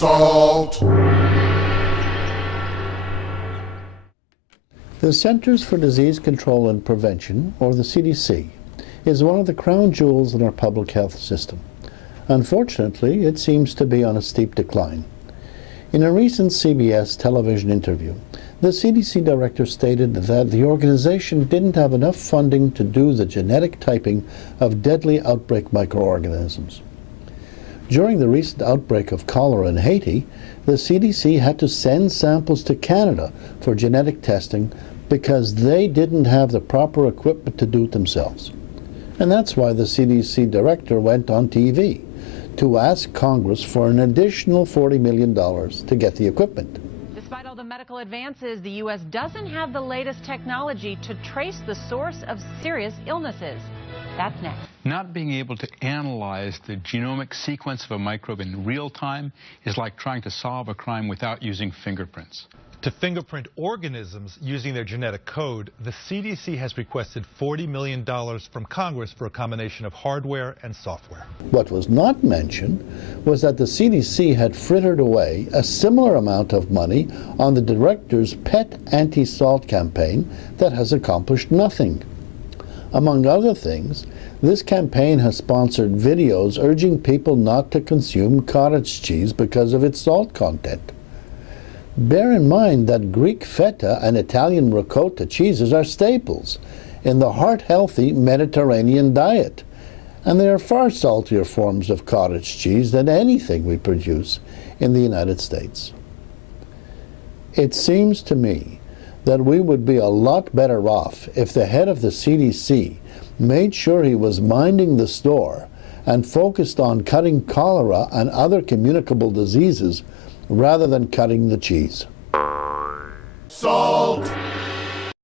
Salt. The Centers for Disease Control and Prevention, or the CDC, is one of the crown jewels in our public health system. Unfortunately, it seems to be on a steep decline. In a recent CBS television interview, the CDC director stated that the organization didn't have enough funding to do the genetic typing of deadly outbreak microorganisms. During the recent outbreak of cholera in Haiti, the CDC had to send samples to Canada for genetic testing because they didn't have the proper equipment to do it themselves. And that's why the CDC director went on TV to ask Congress for an additional $40 million to get the equipment. Despite all the medical advances, the U.S. doesn't have the latest technology to trace the source of serious illnesses. That's next. Not being able to analyze the genomic sequence of a microbe in real time is like trying to solve a crime without using fingerprints. To fingerprint organisms using their genetic code, the CDC has requested $40 million from Congress for a combination of hardware and software. What was not mentioned was that the CDC had frittered away a similar amount of money on the director's pet anti-salt campaign that has accomplished nothing. Among other things, this campaign has sponsored videos urging people not to consume cottage cheese because of its salt content. Bear in mind that Greek feta and Italian ricotta cheeses are staples in the heart-healthy Mediterranean diet, and they are far saltier forms of cottage cheese than anything we produce in the United States. It seems to me that we would be a lot better off if the head of the CDC made sure he was minding the store and focused on cutting cholera and other communicable diseases rather than cutting the cheese. Salt.